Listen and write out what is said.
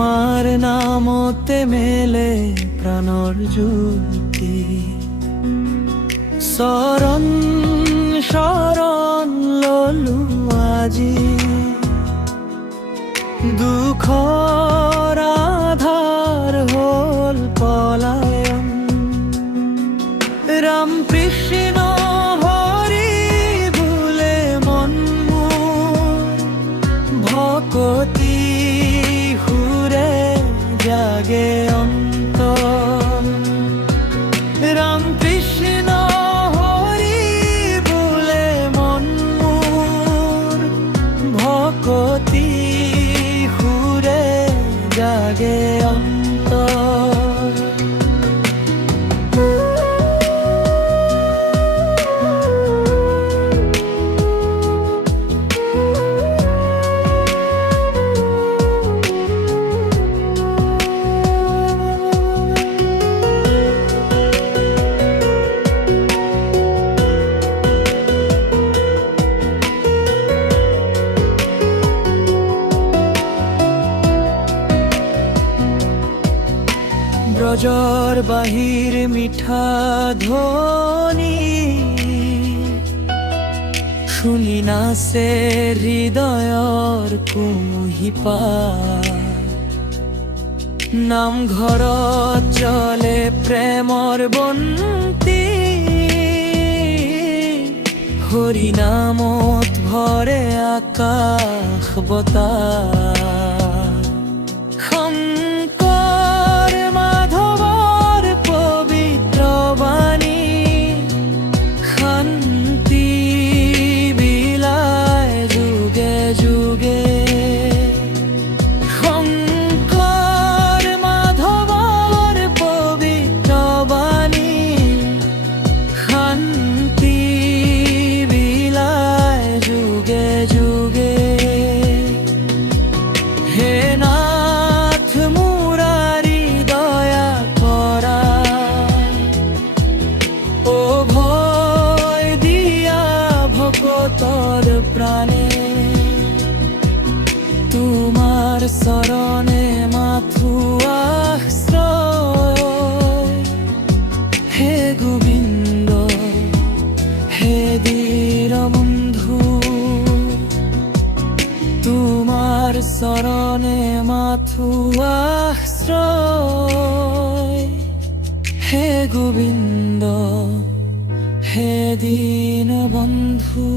তোমার নামতে মেলে প্রাণর জ্যোতি। শরণ শরণ ললু আজি, দুখৰ আধাৰ হল পলায়ন। রাম কৃষ্ণ হৰি বোলে মন মোৰ, ভকতি সুৰে জাগে অন্তর। রাম কৃষ্ণ হরি বোলে মন মোৰ, ভকতি সুরে জাগে অন্তর। ব্রজর বাহির মিঠা ধ্বনি, শুনি নাচে হৃদয়ৰ কুহিপা। নামঘৰত জ্বলে প্ৰেমৰ বন্তি, হৰি নামত ভৰে আকাশ বতাহ। শংকৰ মাধৱৰ পবিত্ৰ বাণী, শান্তি বিলায় যুগে যুগে। শংকৰ মাধৱৰ পবিত্ৰ বাণী, শান্তি বিলায় যুগে যুগে। হে নাথ মুরারি দয়া করা, ও ভয় দিয়া ভকতর প্রাণে। তোমার চরণে মাথু আশ্রয়, হে গোবিন্দ হে দীনবন্ধু। তোমার চরণে মাথু আশ্রয়, হে গোবিন্দ হে দীনবন্ধু।